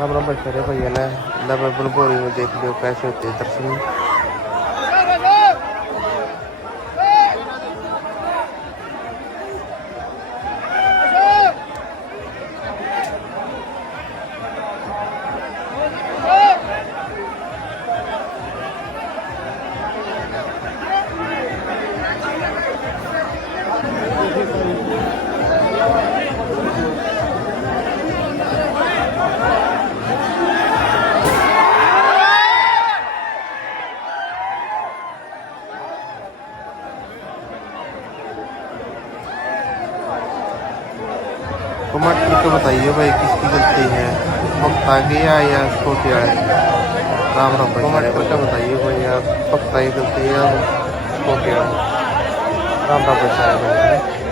राम राम बच्चे भैया ने बोरी में देख लियो कैसे होते हैं दर्शन। कमेंट करके बताइए भाई किसकी गलती है, भक्ता की या छोटे आए। राम राम भाई, कमेंट करके बताइए भाई आप भक्ता की गलती है या छोटे आए। राम राम भाई।